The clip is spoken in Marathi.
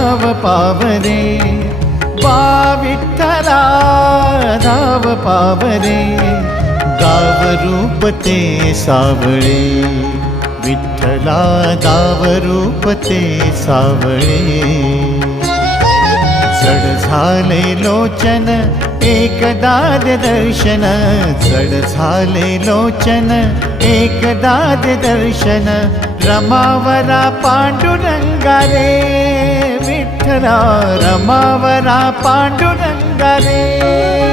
नाव पावरे, बा विठ्ठला नाव पावरे, गाव रूप ते सावळे, विठ्ठला गाव रूप ते सावळे. जड झाले लोचन एकदा दर्शन, जड झाले लोचन एकदा दर्शन, रमावरा पांडुरंगा रे, विठ्ठला रमावरा पांडुरंगा रे.